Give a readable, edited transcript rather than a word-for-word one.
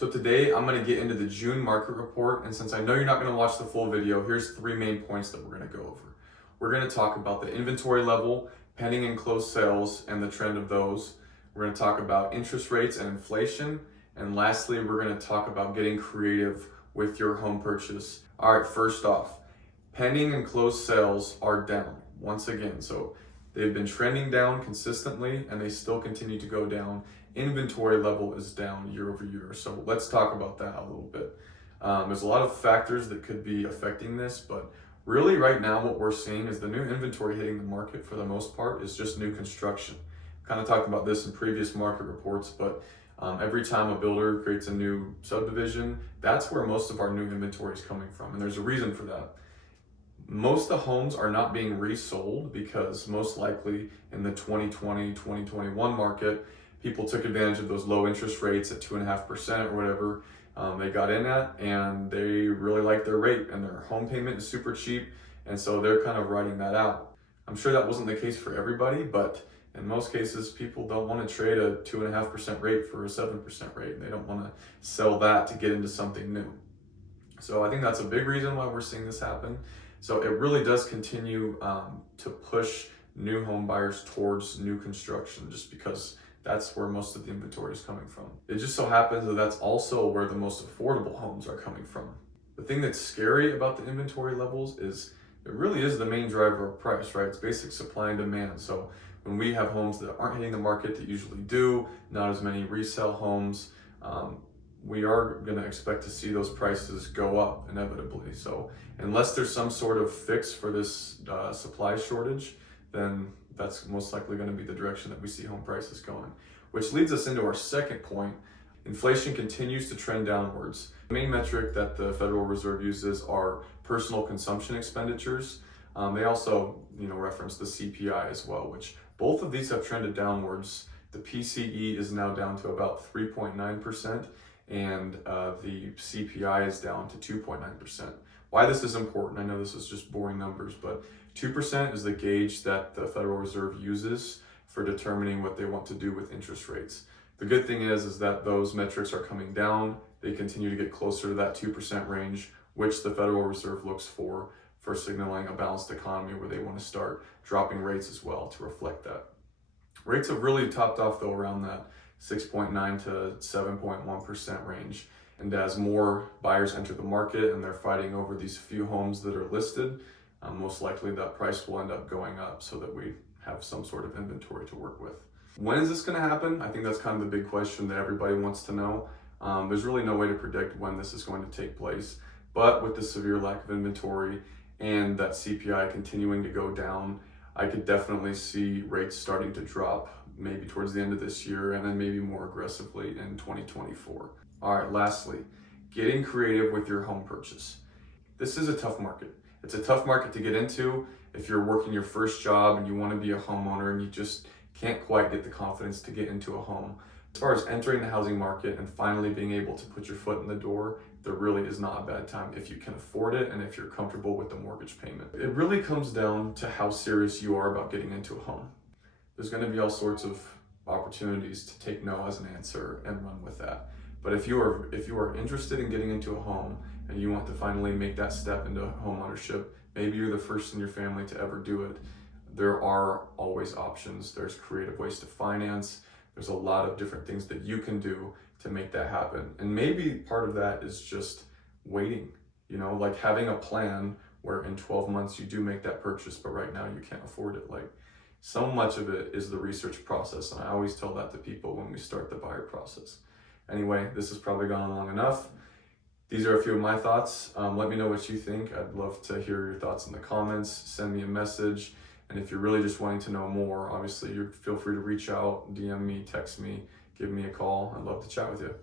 So today I'm going to get into the June market report, and since I know you're not going to watch the full video, here's 3 main points that we're going to go over. We're going to talk about the inventory level, pending and closed sales, and the trend of those. We're going to talk about interest rates and inflation, and lastly, we're going to talk about getting creative with your home purchase. All right, first off, pending and closed sales are down once again. So they've been trending down consistently, and they still continue to go down. Inventory level is down year over year. So let's talk about that a little bit. There's a lot of factors that could be affecting this, but really right now what we're seeing is the new inventory hitting the market for the most part is just new construction. Kind of talked about this in previous market reports, but every time a builder creates a new subdivision, that's where most of our new inventory is coming from. And there's a reason for that. Most of the homes are not being resold because most likely in the 2020, 2021 market, people took advantage of those low interest rates at 2.5% or whatever they got in at, and they really like their rate, and their home payment is super cheap, and so they're kind of riding that out. I'm sure that wasn't the case for everybody, but in most cases, people don't want to trade a 2.5% rate for a 7% rate, and they don't want to sell that to get into something new. So I think that's a big reason why we're seeing this happen. So it really does continue to push new home buyers towards new construction, just because that's where most of the inventory is coming from. It just so happens that that's also where the most affordable homes are coming from. The thing that's scary about the inventory levels is it really is the main driver of price, right? It's basic supply and demand. So when we have homes that aren't hitting the market that usually do, not as many resale homes, we are going to expect to see those prices go up inevitably. So unless there's some sort of fix for this supply shortage, then that's most likely going to be the direction that we see home prices going. Which leads us into our second point. Inflation continues to trend downwards. The main metric that the Federal Reserve uses are personal consumption expenditures. They also, reference the CPI as well, which both of these have trended downwards. The PCE is now down to about 3.9%, and the CPI is down to 2.9%. Why this is important, I know this is just boring numbers, but 2% is the gauge that the Federal Reserve uses for determining what they want to do with interest rates. The good thing is that those metrics are coming down. They continue to get closer to that 2% range, which the Federal Reserve looks for signaling a balanced economy where they want to start dropping rates as well to reflect that. Rates have really topped off though around that 6.9 to 7.1% range. And as more buyers enter the market and they're fighting over these few homes that are listed, most likely that price will end up going up so that we have some sort of inventory to work with. When is this going to happen? I think that's kind of the big question that everybody wants to know. There's really no way to predict when this is going to take place, but with the severe lack of inventory and that CPI continuing to go down, I could definitely see rates starting to drop maybe towards the end of this year and then maybe more aggressively in 2024. All right, lastly, getting creative with your home purchase. This is a tough market. It's a tough market to get into if you're working your first job and you want to be a homeowner and you just can't quite get the confidence to get into a home. As far as entering the housing market and finally being able to put your foot in the door, there really is not a bad time if you can afford it and if you're comfortable with the mortgage payment. It really comes down to how serious you are about getting into a home. There's going to be all sorts of opportunities to take no as an answer and run with that. But if you are interested in getting into a home and you want to finally make that step into home ownership, maybe you're the first in your family to ever do it, there are always options. There's creative ways to finance. There's a lot of different things that you can do to make that happen. And maybe part of that is just waiting, like having a plan where in 12 months you do make that purchase, but right now you can't afford it. Like, so much of it is the research process. And I always tell that to people when we start the buyer process. Anyway, this has probably gone long enough. These are a few of my thoughts. Let me know what you think. I'd love to hear your thoughts in the comments. Send me a message. And if you're really just wanting to know more, obviously, feel free to reach out, DM me, text me, give me a call. I'd love to chat with you.